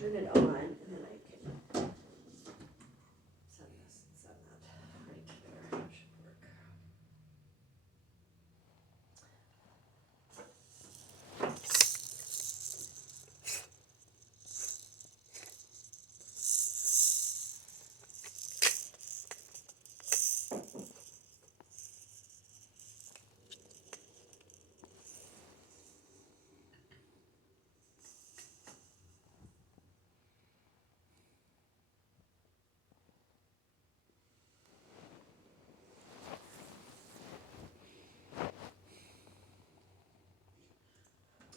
turn it on and then I can send that right there. That should work.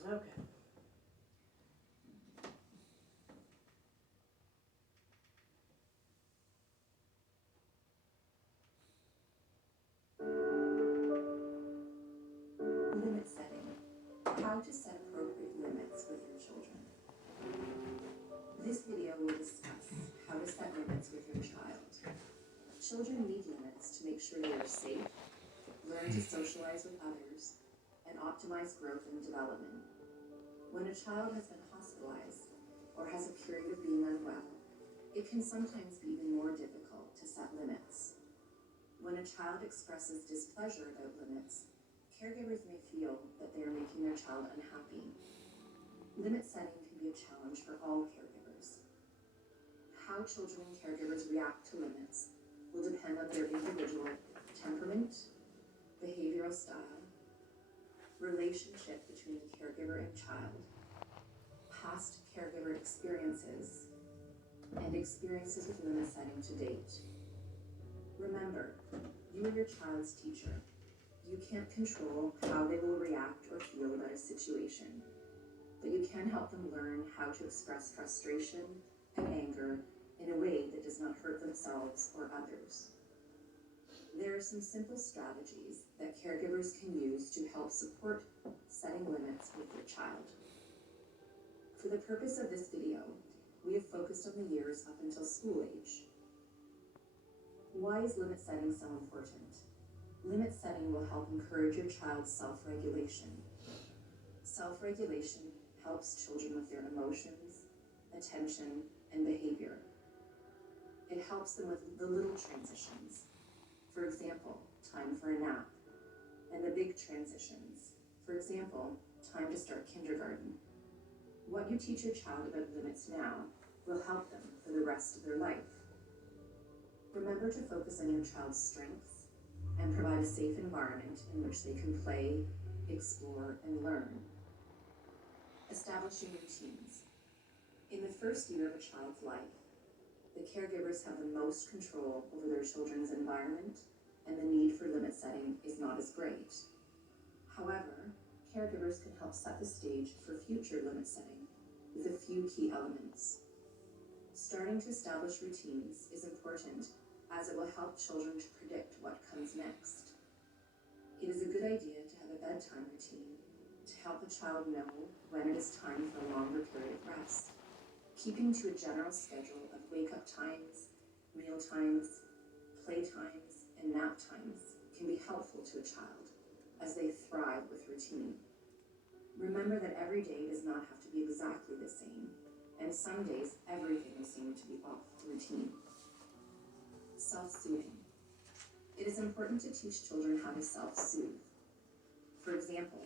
Okay. Limit setting. How to set appropriate limits with your children. This video will discuss how to set limits with your child. Children need limits to make sure they are safe, learn to socialize with others, and optimize growth and development. When a child has been hospitalized or has a period of being unwell, it can sometimes be even more difficult to set limits. When a child expresses displeasure about limits, caregivers may feel that they are making their child unhappy. Limit setting can be a challenge for all caregivers. How children and caregivers react to limits will depend on their individual temperament, behavioral style, relationship between the caregiver and child, past caregiver experiences, and experiences with limit setting to date. Remember, you are your child's teacher. You can't control how they will react or feel about a situation, but you can help them learn how to express frustration and anger in a way that does not hurt themselves or others. There are some simple strategies that caregivers can use to help support setting limits with your child. For the purpose of this video, we have focused on the years up until school age. Why is limit setting so important? Limit setting will help encourage your child's self-regulation. Self-regulation helps children with their emotions, attention, and behavior. It helps them with the little transitions. For example, time for a nap. And the big transitions. For example, time to start kindergarten. What you teach your child about limits now will help them for the rest of their life. Remember to focus on your child's strengths and provide a safe environment in which they can play, explore, and learn. Establishing routines. In the first year of a child's life, the caregivers have the most control over their children's environment, and the need for limit setting is not as great. However, caregivers can help set the stage for future limit setting with a few key elements. Starting to establish routines is important as it will help children to predict what comes next. It is a good idea to have a bedtime routine to help a child know when it is time for a longer period of rest. Keeping to a general schedule of wake-up times, meal times, play times, and nap times can be helpful to a child as they thrive with routine. Remember that every day does not have to be exactly the same, and some days everything will seem to be off routine. Self-soothing. It is important to teach children how to self-soothe. For example,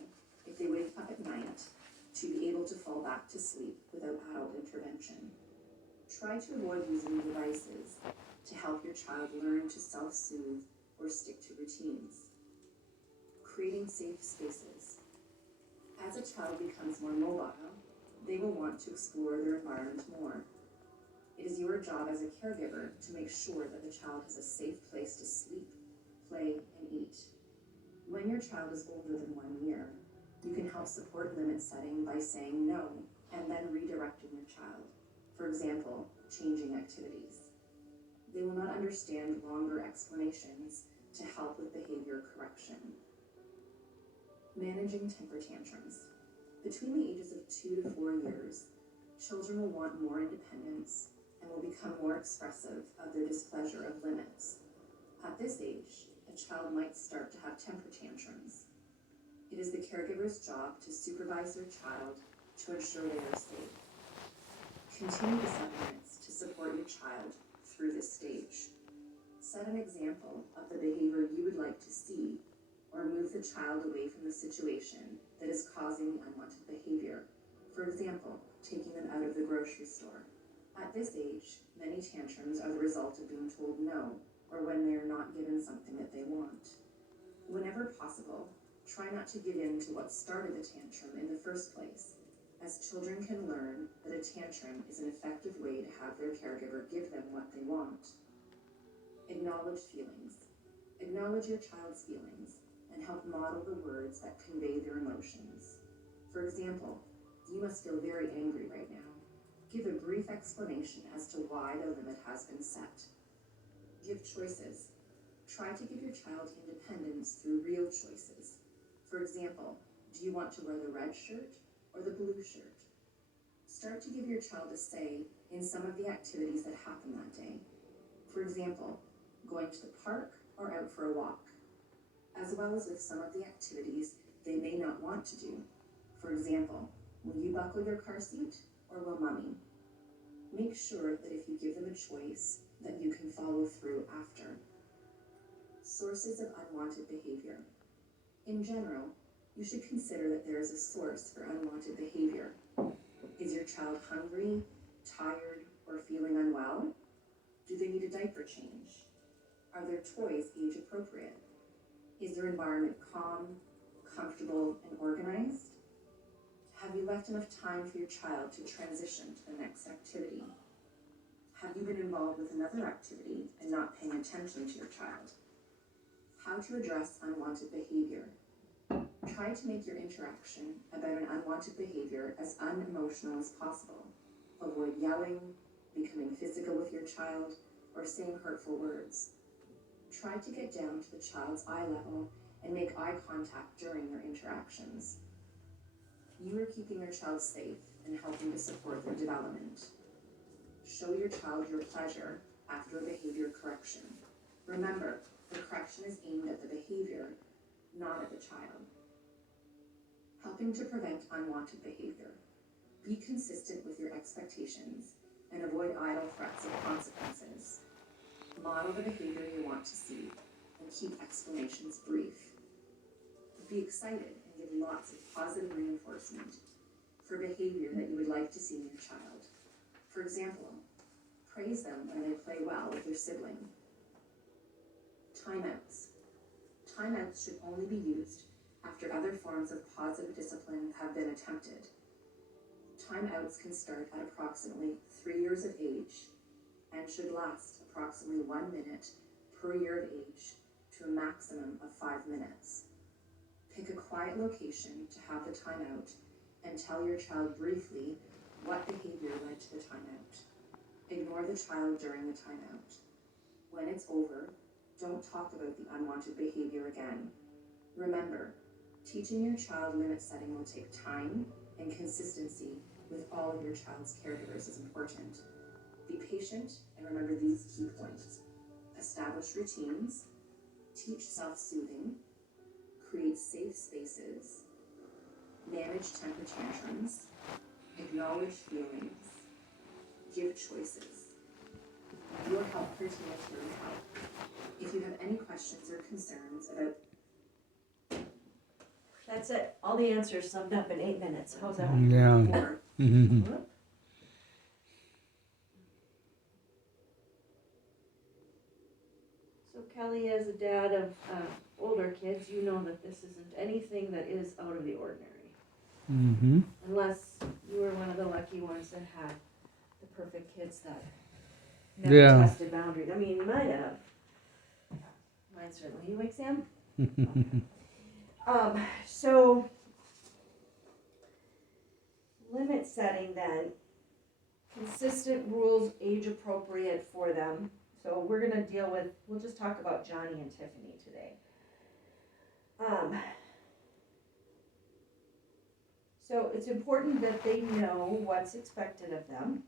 if they wake up at night, to be able to fall back to sleep without adult intervention. Try to avoid using devices to help your child learn to self-soothe or stick to routines. Creating safe spaces. As a child becomes more mobile, they will want to explore their environment more. It is your job as a caregiver to make sure that the child has a safe place to sleep, play, and eat. When your child is older than 1 year, you can help support limit setting by saying no and then redirecting your child. For example, changing activities. They will not understand longer explanations to help with behavior correction. Managing temper tantrums. Between the ages of 2 to 4 years, children will want more independence and will become more expressive of their displeasure of limits. At this age, a child might start to have temper tantrums. It is the caregiver's job to supervise their child to ensure they are safe. Continue to set limits to support your child through this stage. Set an example of the behavior you would like to see, or move the child away from the situation that is causing the unwanted behavior. For example, taking them out of the grocery store. At this age, many tantrums are the result of being told no, or when they are not given something that they want. Whenever possible, try not to give in to what started the tantrum in the first place, as children can learn that a tantrum is an effective way to have their caregiver give them what they want. Acknowledge feelings. Acknowledge your child's feelings and help model the words that convey their emotions. For example, you must feel very angry right now. Give a brief explanation as to why the limit has been set. Give choices. Try to give your child independence through real choices. For example, do you want to wear the red shirt or the blue shirt? Start to give your child a say in some of the activities that happen that day. For example, going to the park or out for a walk, as well as with some of the activities they may not want to do. For example, will you buckle your car seat or will mommy? Make sure that if you give them a choice, that you can follow through after. Sources of unwanted behavior. In general, you should consider that there is a source for unwanted behavior. Is your child hungry, tired, or feeling unwell? Do they need a diaper change? Are their toys age appropriate? Is their environment calm, comfortable, and organized? Have you left enough time for your child to transition to the next activity? Have you been involved with another activity and not paying attention to your child? How to address unwanted behavior. Try to make your interaction about an unwanted behavior as unemotional as possible. Avoid yelling, becoming physical with your child, or saying hurtful words. Try to get down to the child's eye level and make eye contact during your interactions. You are keeping your child safe and helping to support their development. Show your child your pleasure after a behavior correction. Remember, the correction is aimed at the behavior, not at the child. Helping to prevent unwanted behavior. Be consistent with your expectations and avoid idle threats of consequences. Model the behavior you want to see and keep explanations brief. Be excited and give lots of positive reinforcement for behavior that you would like to see in your child. For example, praise them when they play well with their sibling. Timeouts. Timeouts should only be used after other forms of positive discipline have been attempted. Timeouts can start at approximately 3 years of age and should last approximately 1 minute per year of age to a maximum of 5 minutes. Pick a quiet location to have the timeout and tell your child briefly what behavior led to the timeout. Ignore the child during the timeout. When it's over, don't talk about the unwanted behavior again. Remember, teaching your child limit setting will take time, and consistency with all of your child's caregivers is important. Be patient and remember these key points. Establish routines, teach self-soothing, create safe spaces, manage temper tantrums, acknowledge feelings, give choices. Your healthcare team is here to help. If you have any questions or concerns about... That's it. All the answers summed up in 8 minutes. How's that? Yeah. More. Mhm. Whoop. So Kelly, as a dad of older kids, you know that this isn't anything that is out of the ordinary. Mhm. Unless you were one of the lucky ones that had the perfect kids that never Yeah. tested boundaries. I mean, you might have. Mine certainly. You awake, Sam? So limit setting then. Consistent rules, age appropriate for them. So we're gonna deal with, we'll just talk about Johnny and Tiffany today. So it's important that they know what's expected of them.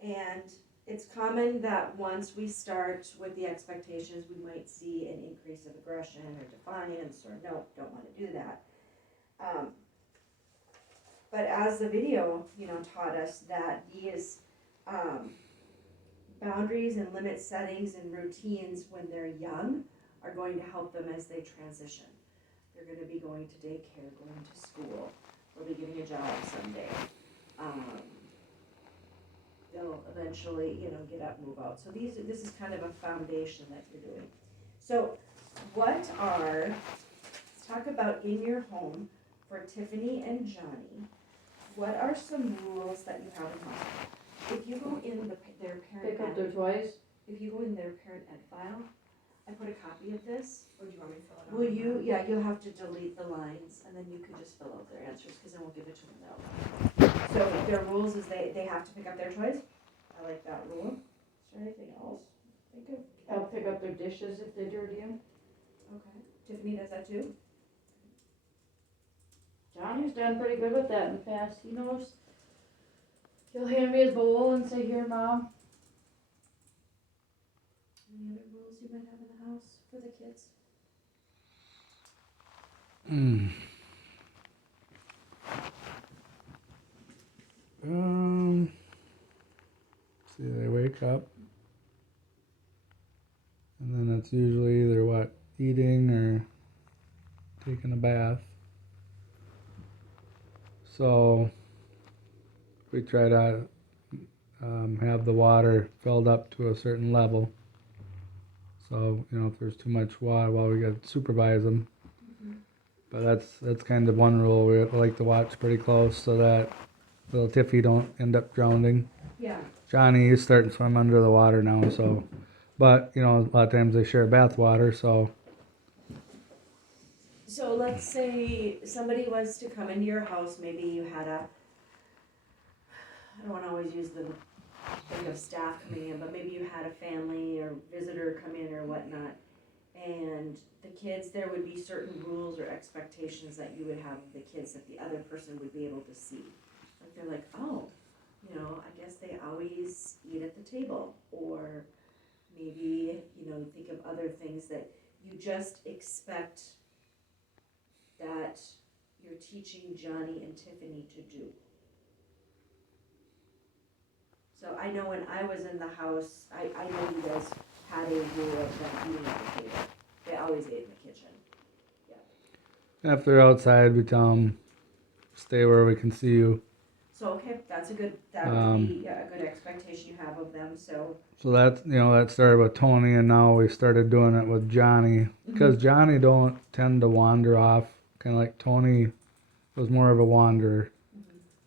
And it's common that once we start with the expectations, we might see an increase of aggression or defiance or no, don't want to do that. But as the video, taught us that these boundaries and limit settings and routines when they're young are going to help them as they transition. They're going to be going to daycare, going to school. They'll be getting a job someday. They'll eventually, get up, move out. So this is kind of a foundation that you're doing. So let's talk about in your home for Tiffany and Johnny. What are some rules that you have in mind? If you go in their parent Pick up their toys. if you go in their parent ed file, I put a copy of this. Or do you want me to fill it out? Will you? Yeah, you'll have to delete the lines, and then you could just fill out their answers, because then we'll give it to them that way. So their rules is they have to pick up their toys. I like that rule. Is there anything else? Think of. I'll pick up their dishes if they dirty them. Okay. Tiffany does that too. Johnny's done pretty good with that in the past. He knows. He'll hand me his bowl and say, "Here, Mom." Any other rules you might have in the house for the kids? See, they wake up, and then it's usually either eating or taking a bath. So we try to have the water filled up to a certain level. So, if there's too much water, we got to supervise them. But that's kind of one rule. We like to watch pretty close so that little Tiffy don't end up drowning. Yeah. Johnny is starting to swim under the water now, so. But, a lot of times they share bath water, so. So let's say somebody was to come into your house, maybe you had I don't want to always use the thing of staff coming in, but maybe you had a family or visitor come in or whatnot, and the kids, there would be certain rules or expectations that you would have of the kids that the other person would be able to see. Like they're like, oh, I guess they always eat at the table, or maybe, think of other things that you just expect that you're teaching Johnny and Tiffany to do. So I know when I was in the house, I know you guys had a rule of them eating at the table. They always ate in the kitchen. If they're outside, we tell them, stay where we can see you. So, okay, that would be a good expectation you have of them, so. So that started with Tony, and now we started doing it with Johnny. Because Johnny don't tend to wander off, kind of like Tony was more of a wanderer.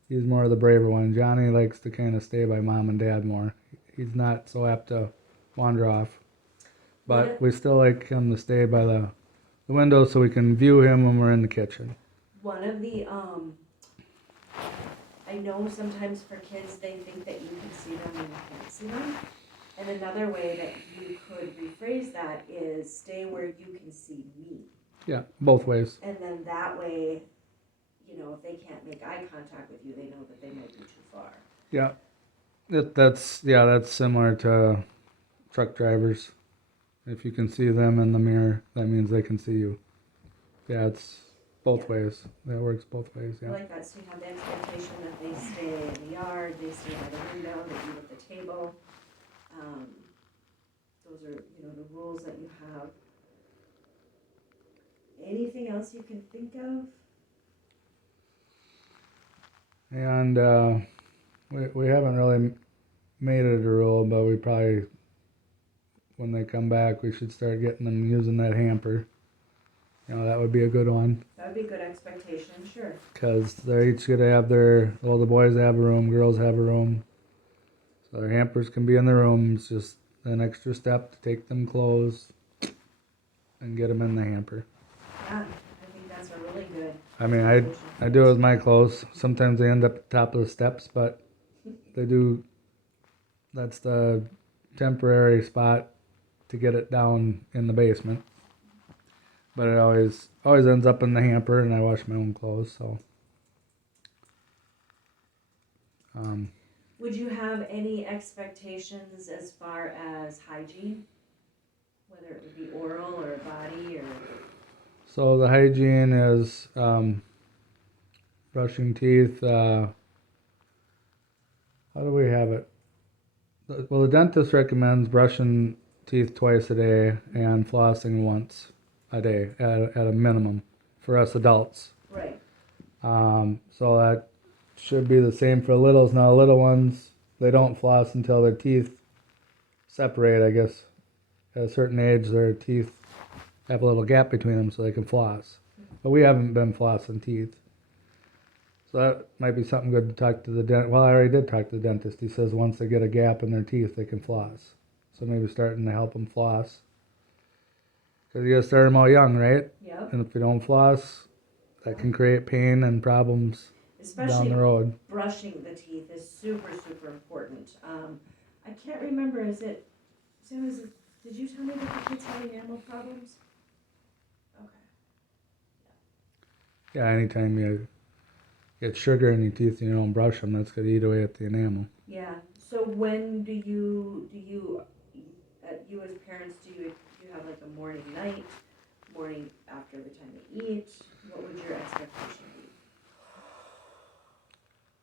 He's more of the braver one. Johnny likes to kind of stay by mom and dad more. He's not so apt to wander off. But we still like him to stay by the window so we can view him when we're in the kitchen. One of the, I know sometimes for kids, they think that you can see them and you can't see them. And another way that you could rephrase that is stay where you can see me. Yeah, both ways. And then that way, if they can't make eye contact with you, they know that they might be too far. Yeah, that's similar to truck drivers. If you can see them in the mirror, that means they can see you. Yeah, it's both ways. That works both ways. I Yeah. like that. So you have the expectation that they stay in the yard, they stay by the window, they eat at the table. Those are, the rules that you have. Anything else you can think of? And we haven't really made it a rule, but we probably, when they come back, we should start getting them using that hamper. That would be a good one. That would be a good expectation, sure. Because they're each going to have the boys have a room, girls have a room. So their hampers can be in the rooms, just an extra step to take them clothes and get them in the hamper. Yeah, I think that's a really good. I mean, I do it with my clothes. Sometimes they end up at the top of the steps, but they do. That's the temporary spot to get it down in the basement. But it always ends up in the hamper, and I wash my own clothes. So. Would you have any expectations as far as hygiene? Whether it would be oral or body or. So the hygiene is, brushing teeth. How do we have it? Well, the dentist recommends brushing teeth twice a day and flossing once a day at a minimum for us adults. Right. So that should be the same for littles. Now, little ones, they don't floss until their teeth separate, I guess. At a certain age, their teeth have a little gap between them so they can floss. But we haven't been flossing teeth. So that might be something good to talk to the dentist. Well, I already did talk to the dentist. He says once they get a gap in their teeth, they can floss. So maybe starting to help them floss. Because you got to start them all young, right? Yep. And if you don't floss, that can create pain and problems down Especially the road. brushing the teeth is super, super important. I can't remember, Sam, did you tell me that the kids had enamel problems? Okay. Yeah, anytime you get sugar in your teeth and you don't brush them, that's going to eat away at the enamel. Yeah, so when do you, you as parents, do you have like a morning, night, morning after every time they eat? What would your expectation be?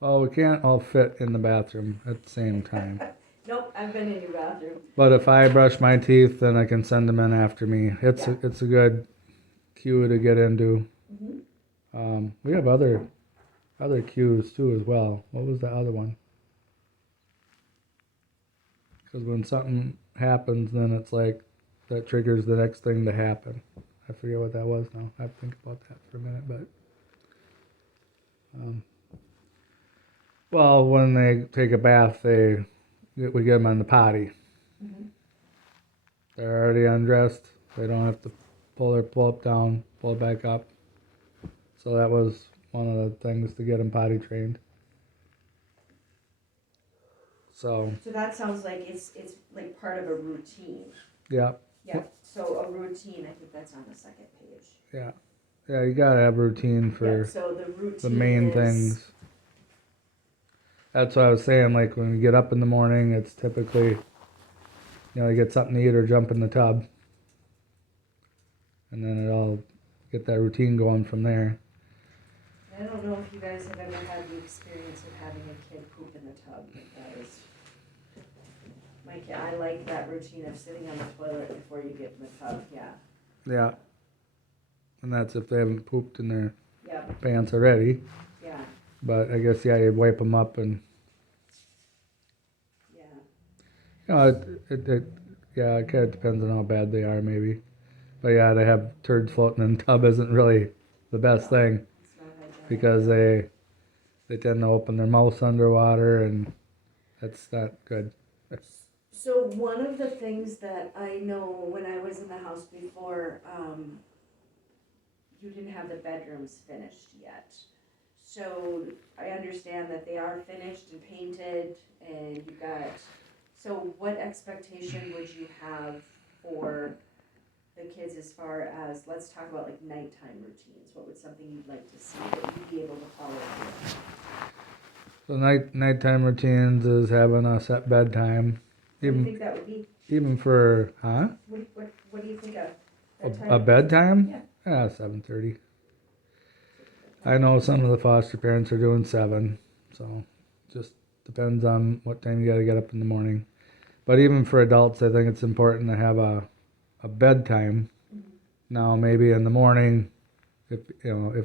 Well, we can't all fit in the bathroom at the same time. Nope, I've been in your bathroom. But if I brush my teeth, then I can send them in after me. It's a good cue to get into. Mm-hmm. We have other cues too as well. What was the other one? Because when something happens, then it's like that triggers the next thing to happen. I forget what that was now. I have to think about that for a minute. But well, when they take a bath, we get them on the potty. Mm-hmm. They're already undressed. They don't have to pull up down, pull it back up. So that was one of the things to get them potty trained. So that sounds like it's like part of a routine. yeah, Yeah, so a routine, I think that's on the second page. yeah, you gotta have a routine for Yeah, so the routine the main is, things. That's what I was saying. Like when we get up in the morning, it's typically, you get something to eat or jump in the tub, and then it'll get that routine going from there. I don't know if you guys have ever had the experience of having a kid poop in the tub, but that is, I like that routine of sitting on the toilet before you get in the tub, yeah. Yeah. And that's if they haven't pooped in their Yep, pants already. yeah, But I guess, yeah, you wipe them up and, yeah. it kind of depends on how bad they are maybe. But yeah, to have turds floating in the tub isn't really the best thing It's not hygienic. because they tend to open their mouths underwater and that's not good. So one of the things that I know when I was in the house before, you didn't have the bedrooms finished yet. So I understand that they are finished and painted and you got, so what expectation would you have for the kids as far as, let's talk about like nighttime routines? What would something you'd like to see that you'd be able to follow through? So nighttime routines is having a set bedtime. What do you think that would be? Even for, huh? What do you think of A that time? bedtime? Yeah. Yeah, 7:30. I know some of the foster parents are doing 7, so just depends on what time you got to get up in the morning. But even for adults, I think it's important to have a bedtime. Mm-hmm. Now, maybe in the morning, if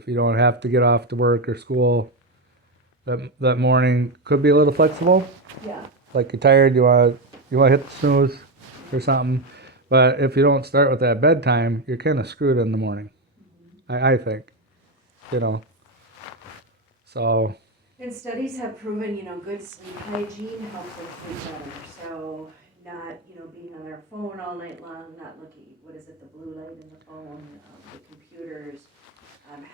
you don't have to get off to work or school, that morning could be a little flexible. Yeah, Like you're tired, you want to hit the snooze or something. But if you don't start with that bedtime, you're kind of screwed in the morning. I think, So and studies have proven, good sleep hygiene helps with sleep better. So not, being on their phone all night long, not looking, the blue light in the phone, the computers,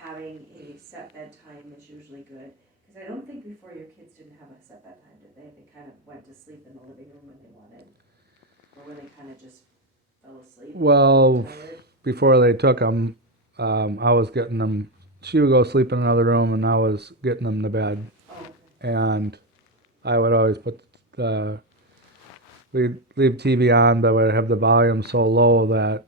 having a set bedtime is usually good. Because I don't think before your kids didn't have a set bedtime, did they? They kind of went to sleep in the living room when they wanted, or were they kind of just fell asleep? well, Tired? before they took them, I was getting them. She would go sleep in another room, and I was getting them to bed. Oh, okay. And I would always we'd leave TV on, but we'd have the volume so low that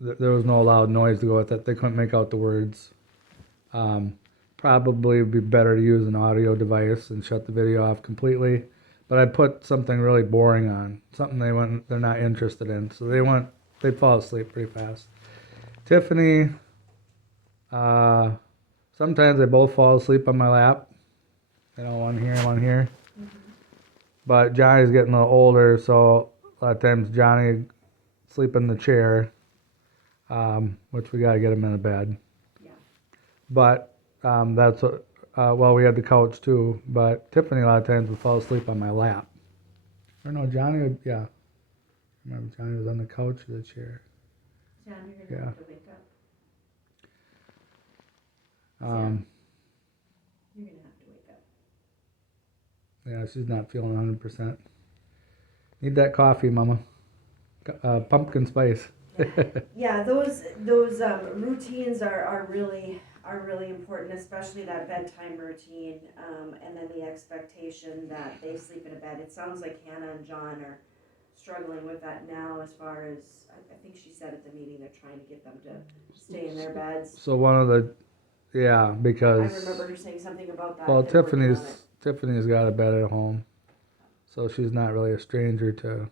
there was no loud noise to go with it. They couldn't make out the words. Probably would be better to use an audio device and shut the video off completely. But I put something really boring on, something they're not interested in. So they fall asleep pretty fast. Tiffany, sometimes they both fall asleep on my lap. One here, one here. But Johnny's getting a little older, so a lot of times Johnny sleep in the chair, which we gotta get him in a bed. Yeah. But that's what, well, we had the couch too, but Tiffany a lot of times would fall asleep on my lap. Or no, Johnny would, yeah. Remember, Johnny was on the couch or the chair. John, you're gonna Yeah. have to wake up. Um, You're gonna have to wake up. yeah, she's not feeling 100%. Need that coffee, Mama. Pumpkin spice. Yeah, those routines are really important, especially that bedtime routine, and then the expectation that they sleep in a bed. It sounds like Hannah and John are struggling with that now, as far as I think she said at the meeting they're trying to get them to stay in their beds. So yeah, because I remember her saying something about that. well, they're working on it. Tiffany's got a bed at home, so she's not really a stranger to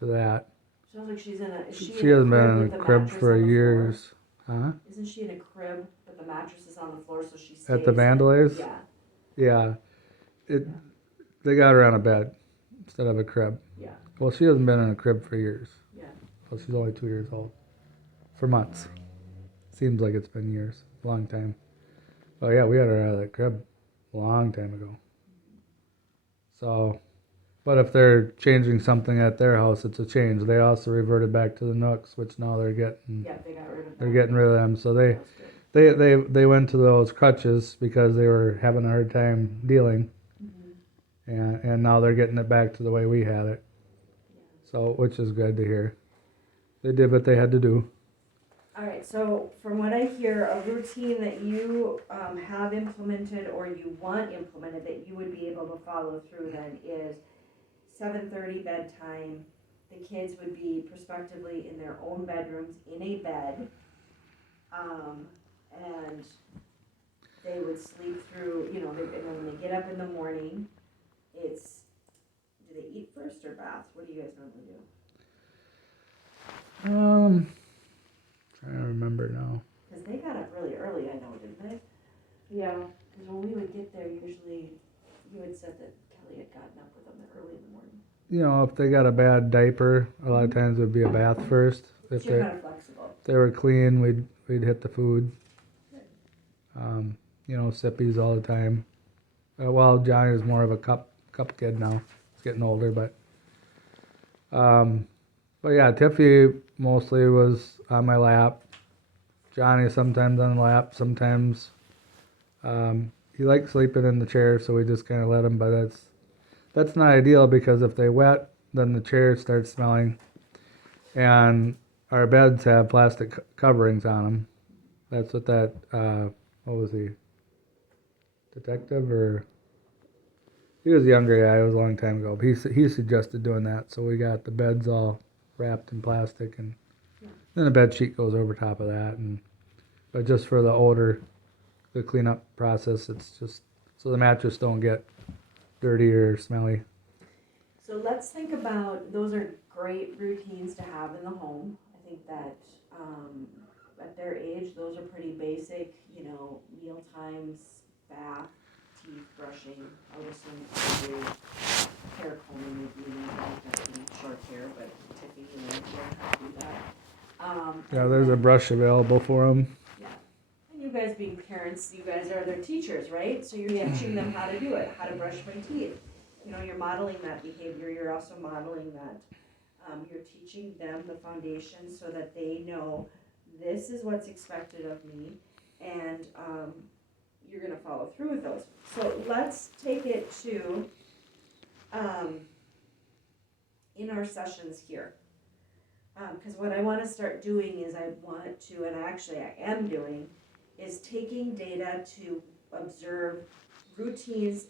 that. Sounds like she's in a. Is She she hasn't been with in the a crib mattress for on the floor? years. Huh? Isn't she in a crib, but the mattress is on the floor, so she stays At the Vandalays? Yeah. Yeah. They got her on a bed instead of a crib. Yeah. Well, she hasn't been in a crib for years. Yeah. Well, she's only 2 years old. For months. Seems like it's been years. A long time. Oh yeah, we had her out of that crib a long time ago. So, but if they're changing something at their house, it's a change. They also reverted back to the Nooks, which now they're getting. Yeah, they got rid of that. They're getting rid of them. So That's good. they went to those crutches because they were having a hard time dealing, and now they're getting it back to the way we had it. So, which is good to hear. They did what they had to do. All right, so from what I hear, a routine that you have implemented or you want implemented that you would be able to follow through then is 7:30 bedtime. The kids would be prospectively in their own bedrooms in a bed, and they would sleep through. And then when they get up in the morning, do they eat first or bath? What do you guys normally do? Trying to remember now. Because they got up really early, I know, didn't they? Yeah. Because when we would get there, usually you had said that Kelly had gotten up with them early in the morning. If they got a bad diaper, a lot of times it would be a bath first. If You're kind of flexible. they were clean, we'd hit the food. Good. Sippies all the time. Well, Johnny's more of a cup kid now. He's getting older, but yeah, Tiffy mostly was on my lap. Johnny sometimes on the lap, sometimes he likes sleeping in the chair, so we just kind of let him. But that's not ideal because if they wet, then the chair starts smelling, and our beds have plastic coverings on them. That's what that what was he? Detective or? He was a younger guy. It was a long time ago. But he suggested doing that, so we got the beds all wrapped in plastic, and then the bed sheet goes over top of that. But just for the odor, the cleanup process, it's just so the mattress don't get dirty or smelly. So let's think about, those are great routines to have in the home. I think that at their age, those are pretty basic, meal times, bath, teeth brushing, I would assume hair combing would be short hair, but Tiffy, you don't have to do that. Yeah, there's a brush available for them. Yeah. And you guys being parents, you guys are their teachers, right? So you're teaching them how to do it, how to brush my teeth. You're modeling that behavior. You're also modeling that. You're teaching them the foundation so that they know this is what's expected of me, and you're going to follow through with those. So let's take it to in our sessions here. Because what I want to start doing is I want to, and actually I am doing, is taking data to observe routines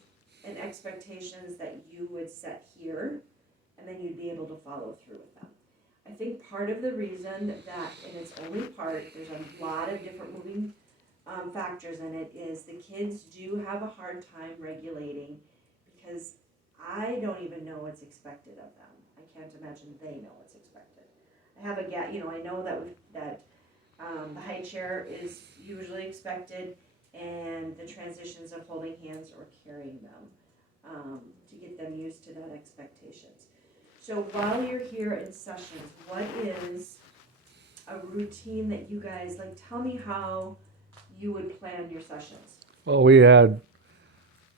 and expectations that you would set here, and then you'd be able to follow through with them. I think part of the reason that, and it's only part, there's a lot of different moving factors in it, is the kids do have a hard time regulating because I don't even know what's expected of them. I can't imagine they know what's expected. I have a I know that the high chair is usually expected, and the transitions of holding hands or carrying them to get them used to that expectations. So while you're here in sessions, what is a routine that you guys, like, tell me how you would plan your sessions. Well,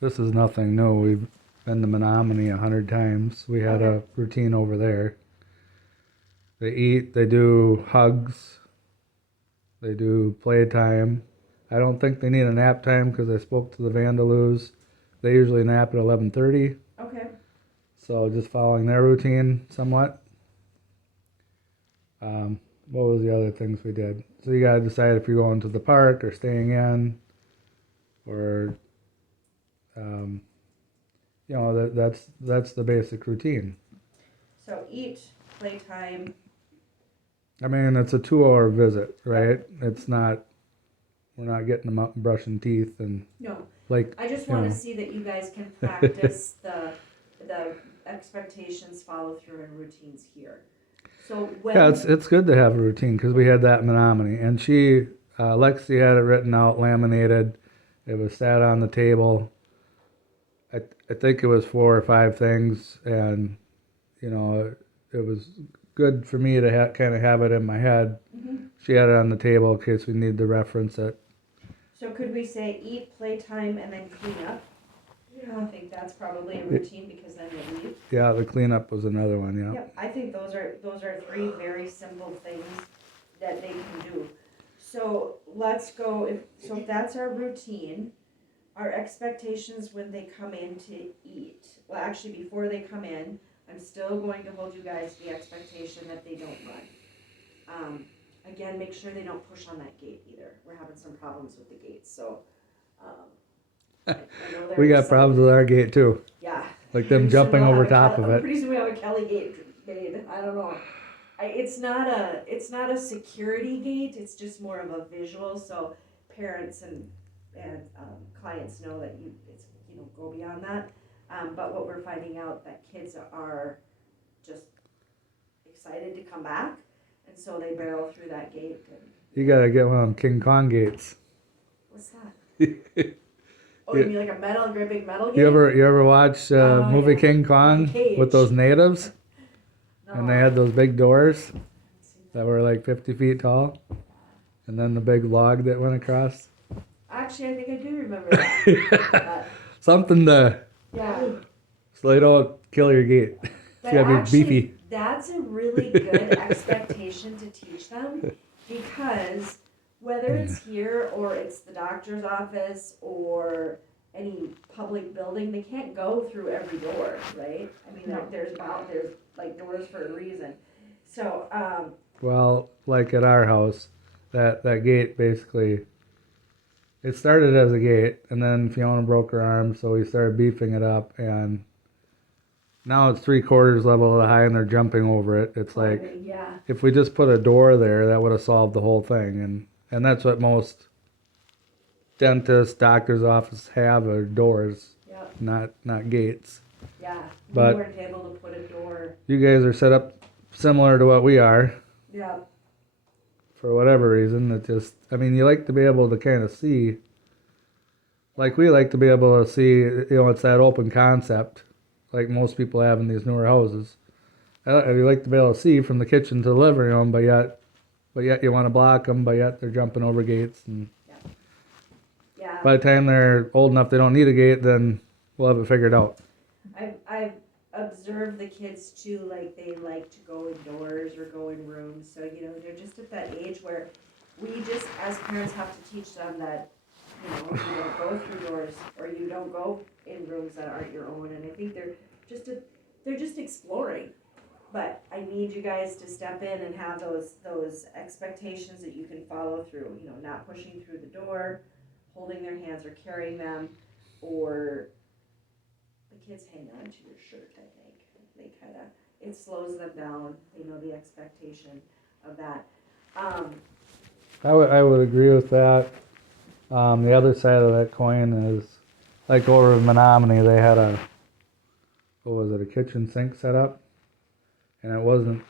this is nothing new. We've been to Menominee 100 times. We had a routine over there. They eat, they do hugs, they do playtime. I don't think they need a nap time because I spoke to the Vandaloos. They usually nap at 11:30. Okay. So just following their routine somewhat. What was the other things we did? So you gotta decide if you're going to the park or staying in, or that's the basic routine. So eat, playtime. I mean, it's a 2-hour visit, right? It's not. We're not getting them up and brushing teeth and No. like. I just you want to know. see that you guys can practice the expectations, follow through, and routines here. So when Yeah, it's good to have a routine because we had that in Menominee, and Lexi had it written out, laminated. It was sat on the table. I think it was 4 or 5 things, and it was good for me to kind of have it in my head. Mhm. She had it on the table in case we need to reference it. So could we say eat, playtime, and then clean up? I think that's probably a routine because then they leave. Yeah, the cleanup was another one. Yeah. Yep, I think those are 3 very simple things that they can do. So let's go, if that's our routine, our expectations when they come in to eat. Well, actually, before they come in, I'm still going to hold you guys to the expectation that they don't run. Again, make sure they don't push on that gate either. We're having some problems with the gates, so. I know We there's got problems with our gate too. Yeah. Like them Pretty soon jumping we'll over have a top of it. Pretty soon we have a Kelly gate made. I don't know. It's not a security gate. It's just more of a visual. So parents and clients know that go beyond that. But what we're finding out that kids are just excited to come back, and so they barrel through that gate. You gotta get one of them King Kong gates. What's that? Oh, you mean like a big metal gate? You ever watch movie yeah. King Kong with those natives? No. And they had those big doors that were like 50 feet tall, and then the big log that went across. Actually, I think I do remember that. Something to Yeah. so they don't kill your gate. It's But gotta be actually, beefy. that's a really good expectation to teach them, because whether it's here or it's the doctor's office or any public building, they can't go through every door, right? I mean, No. there's like doors for a reason. So, Well, like at our house, that gate basically, it started as a gate, and then Fiona broke her arm, so we started beefing it up, and now it's 3/4 level high, and they're jumping over it. It's like, yeah, if we just put a door there, that would have solved the whole thing, and that's what most dentists, doctors' offices have, are doors, yep, not gates. yeah. But- We weren't able to put a door. You guys are set up similar to what we are. Yeah. For whatever reason, you like to be able to kind of see, like we like to be able to see, it's that open concept, like most people have in these newer houses. You like to be able to see from the kitchen to the living room, but yet you want to block them, but yet they're jumping over gates. And Yeah. by the time they're old enough they don't need a gate, then we'll have it figured out. I've observed the kids too, like they like to go indoors or go in rooms, so they're just at that age where we just as parents have to teach them that you don't go through doors or you don't go in rooms that aren't your own, and I think they're just exploring. But I need you guys to step in and have those expectations that you can follow through, not pushing through the door, holding their hands or carrying them, or the kids hang on to your shirt, I think. They kind of, it slows them down, they know the expectation of that. I would agree with that. The other side of that coin is, like over in Menominee, they had a kitchen sink set up, and it wasn't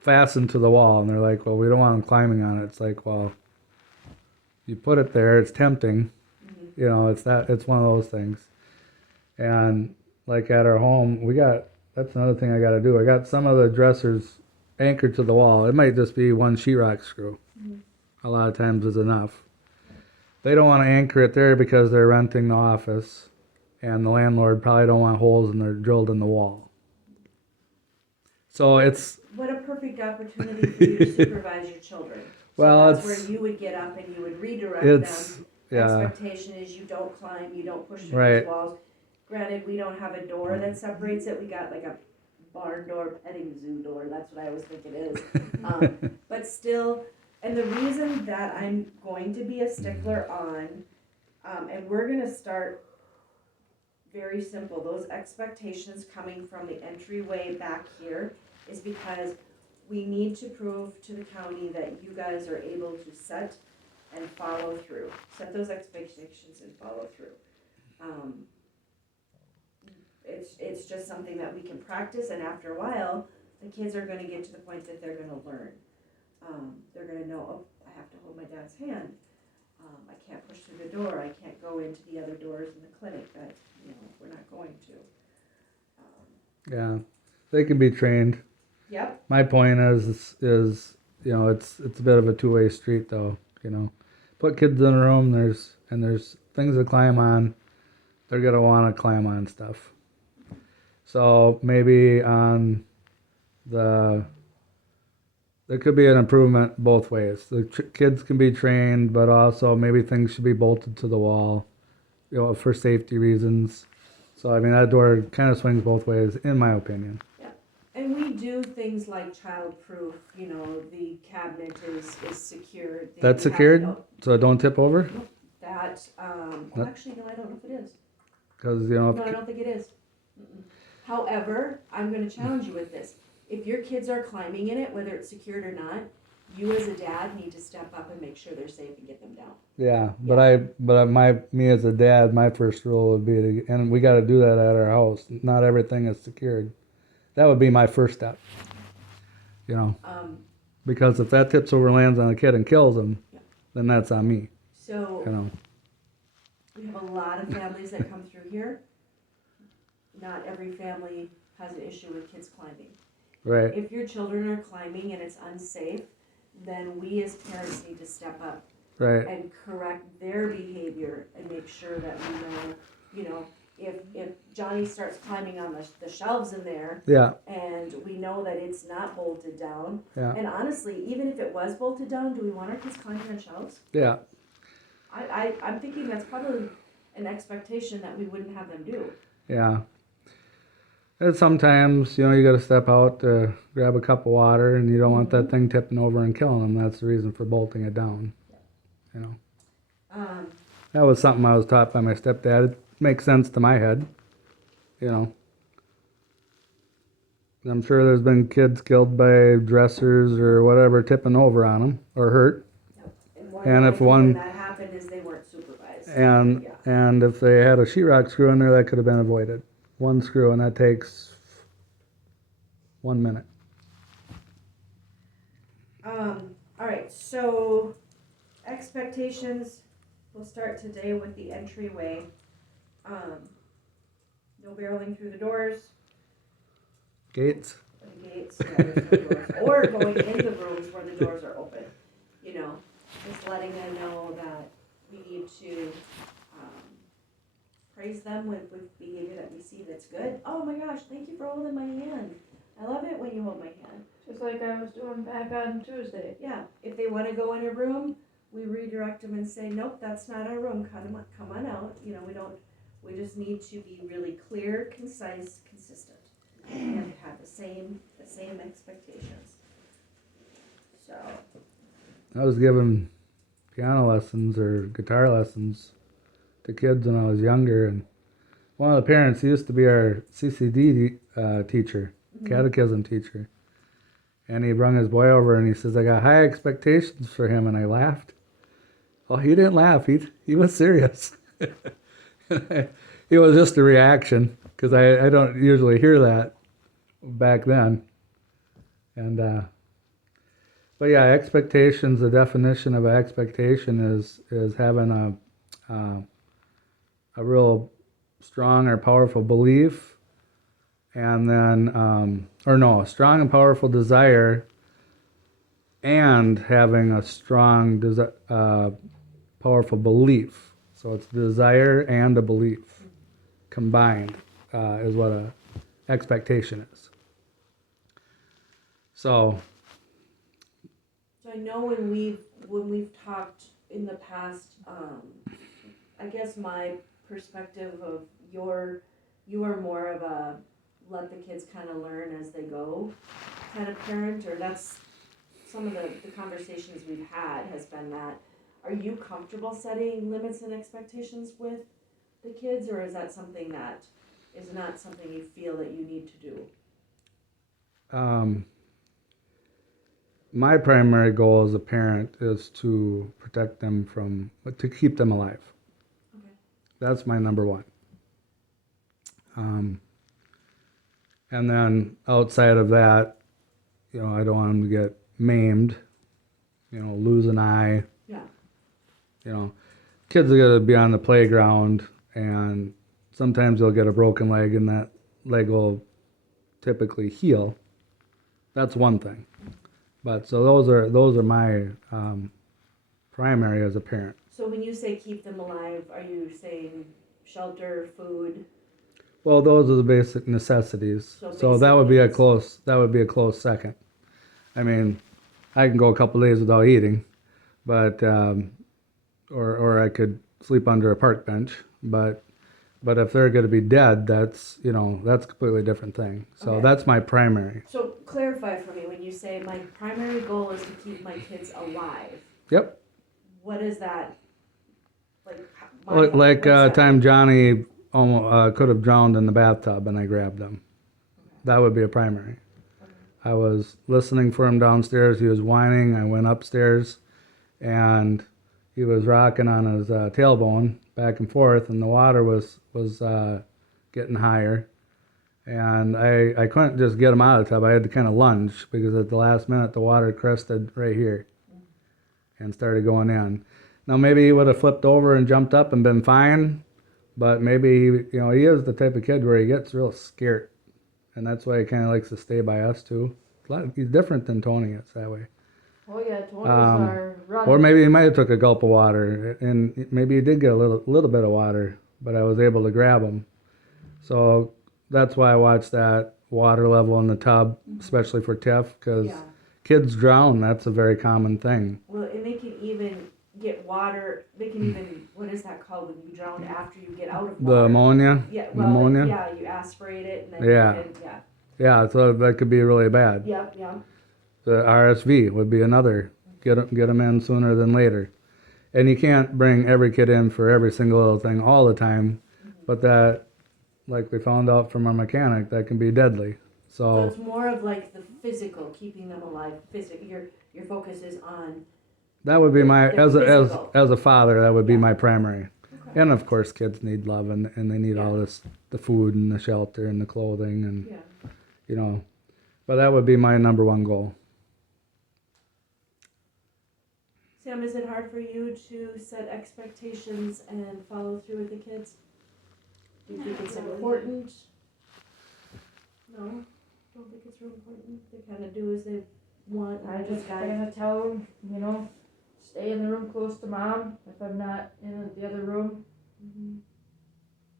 fastened to the wall, and they're like, well, we don't want them climbing on it. It's like, well, you put it there, it's tempting, it's one of those things. And like at our home, that's another thing I got to do. I got some of the dressers anchored to the wall. It might just be one sheetrock screw. A lot of times is enough. They don't want to anchor it there because they're renting the office, and the landlord probably don't want holes drilled in the wall. So it's... What a perfect opportunity for you to supervise your children. Well, so that's where you would get up and you would redirect them. Yeah. Expectation is you don't climb, you don't push through Right. these walls. Granted, we don't have a door that separates it. We got like a barn door, petting zoo door. That's what I always think it is. But still, and the reason that I'm going to be a stickler on, and we're going to start very simple, those expectations coming from the entryway back here is because we need to prove to the county that you guys are able to set and follow through. Set those expectations and follow through. It's just something that we can practice, and after a while, the kids are gonna get to the point that they're gonna learn. They're gonna know, oh, I have to hold my dad's hand. I can't push through the door. I can't go into the other doors in the clinic that, we're not going to. Yeah, they can be trained. Yep. My point is it's a bit of a two-way street though. Put kids in a room. There's things to climb on. They're gonna want to climb on stuff. So maybe there could be an improvement both ways. The kids can be trained, but also maybe things should be bolted to the wall, for safety reasons. So I mean that door kind of swings both ways, in my opinion. And we do things like child-proof, the cabinet is secured. That's secured, so it don't tip over? That, actually, no, I don't know if it is. Because, No, I don't think it is. Mm-mm. However, I'm gonna challenge you with this. If your kids are climbing in it, whether it's secured or not, you as a dad need to step up and make sure they're safe and get them down. Yeah, me as a dad, my first rule would be and we got to do that at our house. Not everything is secured. That would be my first step. Because if that tips over and lands on a kid and kills him, then that's on me. So, we have a lot of families that come through here. Not every family has an issue with kids climbing. Right. If your children are climbing and it's unsafe, then we as parents need to step up Right. and correct their behavior and make sure that we know, if Johnny starts climbing on the shelves in there, Yeah. and we know that it's not bolted down, Yeah. and honestly, even if it was bolted down, do we want our kids climbing on shelves? Yeah. I'm thinking that's probably an expectation that we wouldn't have them do. Yeah. And sometimes, you got to step out to grab a cup of water, and you don't want that thing tipping over and killing them. That's the reason for bolting it down. That was something I was taught by my stepdad. It makes sense to my head. I'm sure there's been kids killed by dressers or whatever tipping over on them or hurt. And if when that happened is they weren't supervised. And if they had a sheetrock screw in there, that could have been avoided. One screw, and that takes 1 minute. All right, so expectations, we'll start today with the entryway. No barreling through the doors, Gates. or the gates, there's no doors, or going in the rooms where the doors are open. Just letting them know that we need to praise them with behavior that we see that's good. Oh my gosh, thank you for holding my hand. I love it when you hold my hand. Just like I was doing back on Tuesday. Yeah, if they want to go in a room, we redirect them and say, nope, that's not our room. Come on out. We just need to be really clear, concise, consistent, and have the same expectations. So. I was giving piano lessons or guitar lessons to kids when I was younger, and one of the parents used to be our CCD teacher. catechism teacher. And he brung his boy over and he says, I got high expectations for him. And I laughed. Oh, he didn't laugh. He was serious. It was just a reaction because I don't usually hear that back then. And, but yeah, expectations, the definition of an expectation is having a real strong or powerful belief, and then, a strong and powerful desire, and having a strong, powerful belief. So it's desire and a belief combined is what a expectation is. So So I know when we've talked in the past, I guess my perspective of you are more of a let the kids kind of learn as they go kind of parent, or that's some of the conversations we've had has been that. Are you comfortable setting limits and expectations with the kids, or is that something that is not something you feel that you need to do? My primary goal as a parent is to protect them to keep them alive. Okay. That's my number one. And then outside of that, I don't want them to get maimed, lose an eye. Yeah. Kids are going to be on the playground, and sometimes they'll get a broken leg, and that leg will typically heal. That's one thing. But so those are my primary as a parent. So when you say keep them alive, are you saying shelter, food? Well, those are the basic necessities. So that would be a close second. I mean, I can go a couple days without eating, but or I could sleep under a park bench. But if they're going to be dead, that's a completely different thing. So Okay. that's my primary. So clarify for me when you say my primary goal is to keep my kids alive. Yep. What is that? Like time Johnny almost could have drowned in the bathtub, and I grabbed him. That would be a primary. I was listening for him downstairs. He was whining. I went upstairs, and he was rocking on his tailbone back and forth, and the water was getting higher. And I couldn't just get him out of the tub. I had to kind of lunge because at the last minute the water crested right here and started going in. Now maybe he would have flipped over and jumped up and been fine, but maybe he is the type of kid where he gets real scared, and that's why he kind of likes to stay by us too. He's different than Tony is that way. Oh yeah, Tony's our runner. Or maybe he might have took a gulp of water, and maybe he did get a little bit of water, but I was able to grab him. So that's why I watch that water level in the tub, especially for Tiff, because kids drown. That's a very common thing. Well, and they can even get water. They can even, what is that called when you drown after you get out of water? The ammonia? Yeah, well, pneumonia? yeah, you aspirate it and then Yeah. you can, Yeah, so that could be really bad. yeah. The RSV would be another. Get them in sooner than later. And you can't bring every kid in for every single little thing all the time, but that, like we found out from our mechanic, that can be deadly. So it's more of like the physical, keeping them alive. Your focus is on. That would be my the as physical. a father. That would be my primary. Okay. And of course, kids need love, and they need all this, the food and the shelter and the clothing, and But that would be my number one goal. Sam, is it hard for you to set expectations and follow through with the kids? Do you think it's important? No, don't think it's real important. They kind of do as they want. I just kind of tell them, stay in the room close to mom if I'm not in the other room. Mhm.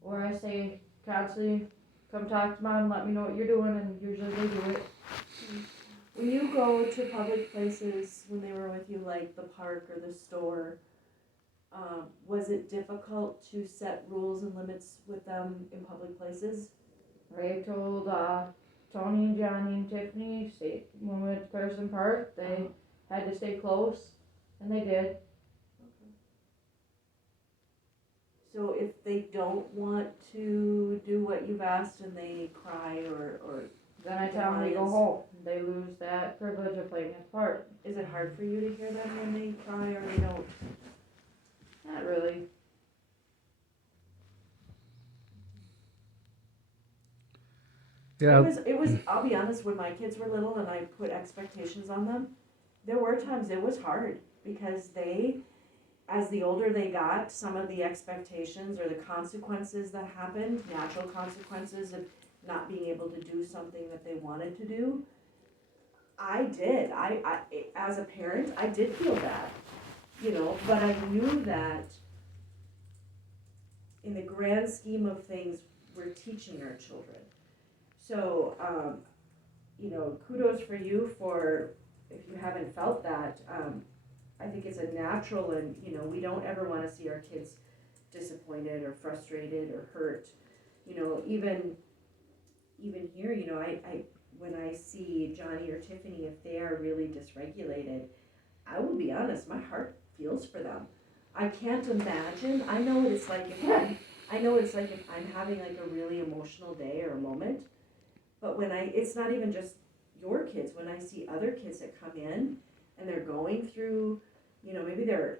Or I say constantly, come talk to mom, let me know what you're doing, and usually they do it. When you go to public places, when they were with you, like the park or the store, was it difficult to set rules and limits with them in public places? Ray told Tony and Johnny and Tiffany, when we went to Carson Park, they had to stay close, and they did. So if they don't want to do what you've asked and they cry or Then I tell them to go Defiance. home. They lose that privilege of playing his part. Is it hard for you to hear them when they cry or they don't? Not really. Yeah. It was, I'll be honest, when my kids were little and I put expectations on them, there were times it was hard because as the older they got, some of the expectations or the consequences that happened, natural consequences of not being able to do something that they wanted to do, as a parent, I did feel that, but I knew that in the grand scheme of things, we're teaching our children. So, kudos for you for, if you haven't felt that, I think it's a natural and, we don't ever want to see our kids disappointed or frustrated or hurt. Even here, I when I see Johnny or Tiffany, if they are really dysregulated, I will be honest, my heart feels for them. I can't imagine. I know what it's like if I'm having like a really emotional day or a moment. But it's not even just your kids. When I see other kids that come in and they're going through, maybe they're,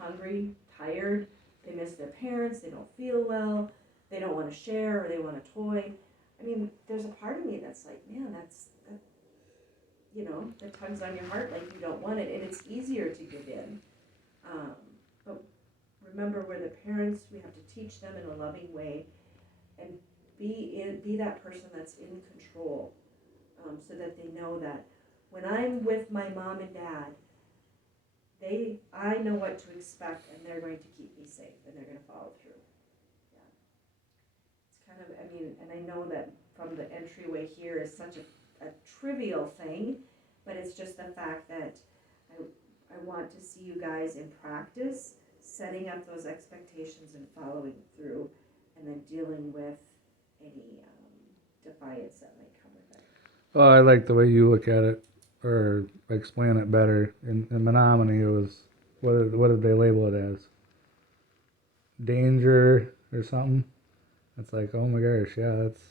hungry, tired, they miss their parents, they don't feel well, they don't want to share or they want a toy. I mean, there's a part of me that's like, man, that tugs on your heart like you don't want it. And it's easier to give in. But remember, we're the parents, we have to teach them in a loving way and be that person that's in control, so that they know that when I'm with my mom and dad, I know what to expect and they're going to keep me safe and they're going to follow through. Yeah. It's kind of, and I know that from the entryway here is such a trivial thing, but it's just the fact that I want to see you guys in practice, setting up those expectations and following through, and then dealing with any defiance that might come with it. Oh, I like the way you look at it, or explain it better. In Menominee, it was, what did they label it as? Danger or something? It's like, oh my gosh, yeah, that's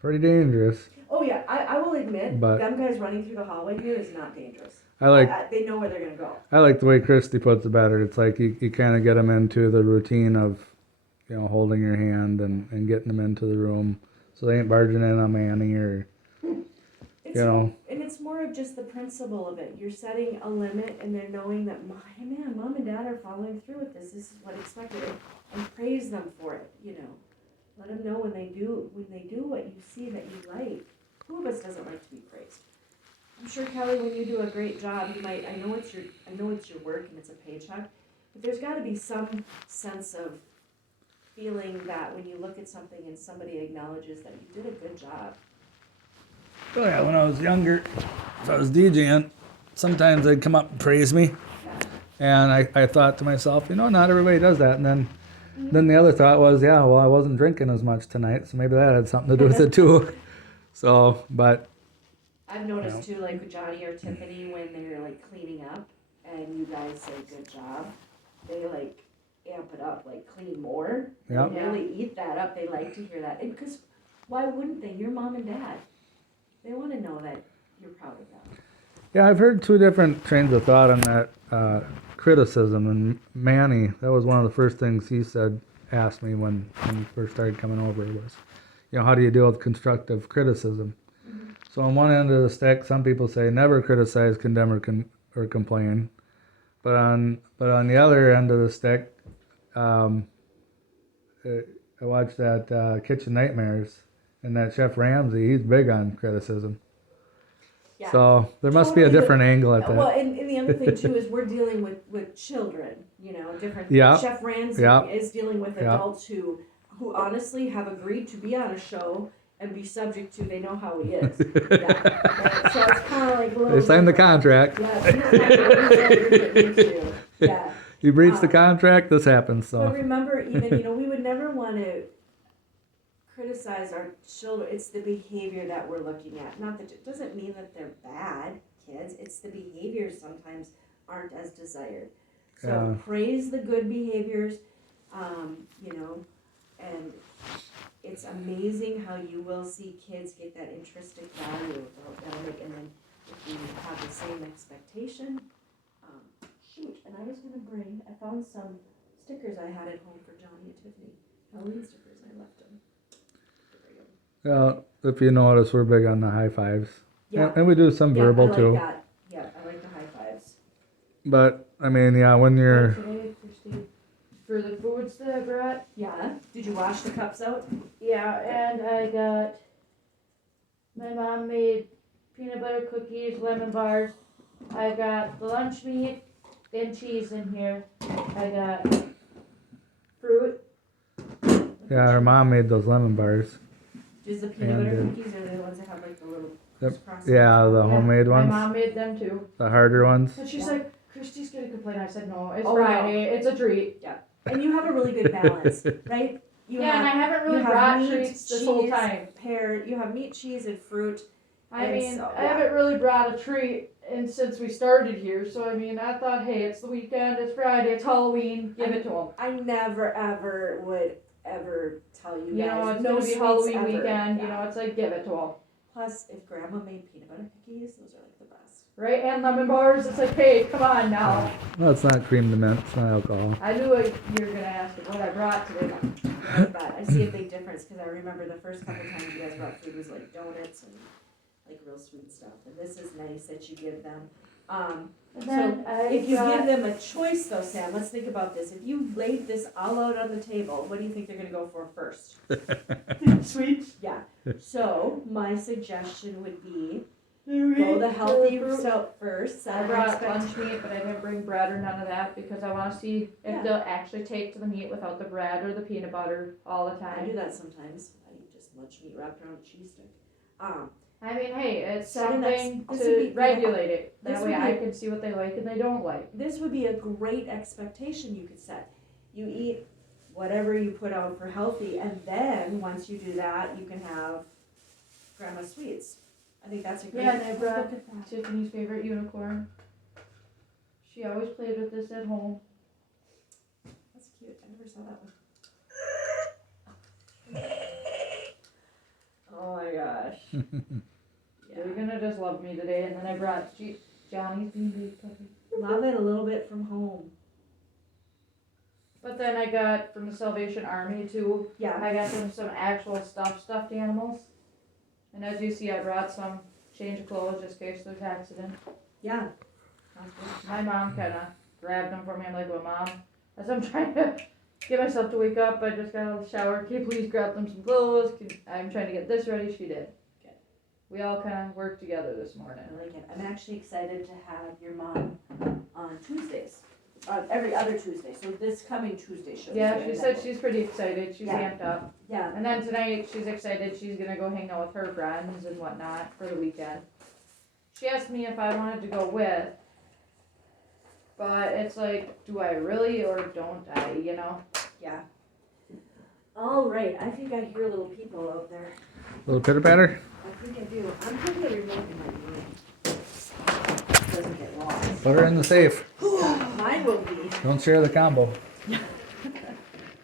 pretty dangerous. Oh yeah, I will admit, But them guys running through the hallway here is not dangerous. They know where they're gonna go. I like the way Christy puts it better. It's like you kind of get them into the routine of, holding your hand and getting them into the room, so they ain't barging in on Manny or, And it's more of just the principle of it. You're setting a limit, and they're knowing that, mom and dad are following through with this. This is what expected, and praise them for it. Let them know when they do what you see that you like. Who of us doesn't like to be praised? I'm sure, Kelly, when you do a great job, I know it's your work and it's a paycheck, but there's got to be some sense of feeling that when you look at something and somebody acknowledges that you did a good job. oh yeah, when I was younger, if I was DJing, sometimes they'd come up and praise me, and I thought to myself, not everybody does that, and then the other thought was, yeah, well, I wasn't drinking as much tonight, so maybe that had something to do with it too. So, but I've noticed too, like with Johnny or Tiffany, when they're like cleaning up and you guys say good job, they like amp it up, like clean more. Yep. They really eat that up. They like to hear that. And because why wouldn't they? You're mom and dad. They want to know that you're proud of them. yeah, I've heard two different trains of thought on that criticism, and Manny, that was one of the first things he asked me when he first started coming over was, how do you deal with constructive criticism? Mm-hmm. So on one end of the stick, some people say never criticize, condemn, or complain, but on the other end of the stick, I watched that Kitchen Nightmares, and that Chef Ramsay, he's big on criticism. Yeah. So there must be a different angle at that. Well, and the other thing too is we're dealing with children, different. Yeah. Chef Ramsay is dealing with adults who honestly have agreed to be on a show and be subject to, they know how he is. Yeah. So it's kind of like a little. They signed the contract. Yeah. You don't have to get into. Yeah. You breach the contract, this happens. But So remember, even we would never want to criticize our children. It's the behavior that we're looking at. Not that it doesn't mean that they're bad kids. It's the behaviors sometimes aren't as desired. So praise the good behaviors. And it's amazing how you will see kids get that intrinsic value of Elric, and then if you have the same expectation, shoot, and I was gonna bring, I found some stickers I had at home for Johnny and Tiffany, Halloween stickers, I left them. Yeah, if you notice, we're big on the high fives. Yeah, And we do some yeah, verbal I like too. that. Yeah, I like the high fives. But I mean, yeah, when you're Today, Christy, for the foods that I brought, Yeah, did you wash the cups out? yeah, and I got, my mom made peanut butter cookies, lemon bars. I got the lunch meat and cheese in here. I got fruit. yeah, our mom made those lemon bars. Just the peanut butter And, cookies, or the ones that have like the little Yep. crisscross? Yeah, the Yeah, homemade My ones, mom made them too. the harder ones. And she's Yeah. like, Christy's gonna complain. I said, no, it's Oh, Friday. It's a treat. And you have a really good balance, right? You yeah, and I have, haven't really you have brought meat, treats this whole cheese, time. you have meat, cheese, and fruit. I And mean, so, I yeah. haven't really brought a treat and since we started here. So I mean, I thought, hey, it's the weekend, it's Friday, it's Halloween, give it to them. I never ever would ever tell you You guys, know, it's no gonna be sweets Halloween ever. weekend. Yeah. You know, it's like give it to them, Plus, if Grandma made peanut butter cookies, those are like the best. right? And lemon bars. It's like, hey, come on now. No, it's not cream to mint. It's not alcohol. I knew you were gonna ask what I brought today. But I see a big difference because I remember the first couple times you guys brought food was like donuts and like real sweet stuff. And this is nice that you give them. And then If you got- give them a choice though, Sam, let's think about this. If you laid this all out on the table, what do you think they're gonna go for first? sweets. Yeah. So my suggestion would be go the healthy route first. set I an brought expect- lunch meat, but I didn't bring bread or none of that because I want to see if Yeah. they'll actually take to the meat without the bread or the peanut butter all the I time. do that sometimes. I eat just lunch meat wrapped around a cheese stick. I mean, hey, it's Set an ex- something this would be- to regulate it. this That would way be- I can see what they like and they don't like. This would be a great expectation you could set. You eat whatever you put out for healthy, and then once you do that, you can have grandma's sweets. I think that's a great. Yeah, and I brought look at that. Tiffany's favorite unicorn. She always played with this at home. That's cute. I never saw that one. Oh my gosh. They're gonna just love me today. And then I brought Johnny's bean baked puppy. Love it a little bit from home. But then I got from the Salvation Army too. Yeah. I got them some actual stuffed animals. And as you see, I brought some change of clothes just in case there's an accident. Yeah. Sounds good. My mom kind of grabbed them for me. I'm like, well, Mom, as I'm trying to get myself to wake up, I just got out of the shower. Can you please grab them some clothes? I'm trying to get this ready. She did. Good. We all kind of worked together this morning. I like it. I'm actually excited to have your mom on Tuesdays. Every other Tuesday. So this coming Tuesday should Yeah, she said she's pretty excited. She's Yeah. amped up. Yeah. And then tonight, she's excited. She's going to go hang out with her friends and whatnot for the weekend. She asked me if I wanted to go with. But it's like, do I really or don't I, you know? Yeah. All right. I think I hear little people out there. Little pitter patter. I think I do. I'm putting the remote in my room. Doesn't get lost. Put her in the safe. Mine will be. Don't share the combo.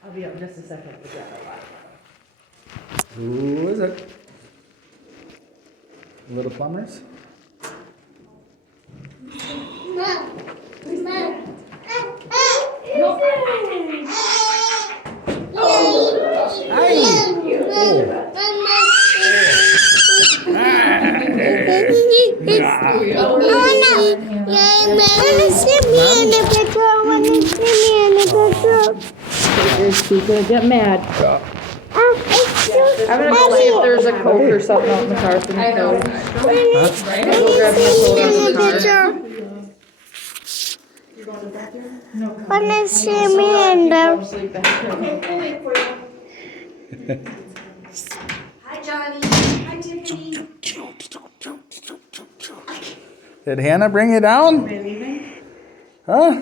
I'll be up in just a second. We got a lot. Who is it? Little plumbers? She's gonna get mad. I'm gonna go see if there's a Coke or something out in the car for me. I know. Right? Go grab me a soda in the car. No. Wanna see me in the I'll sleep back there. We'll wait for you. Hi, Johnny. Hi, Tiffany. Did Hannah bring you down? Are we leaving? Huh?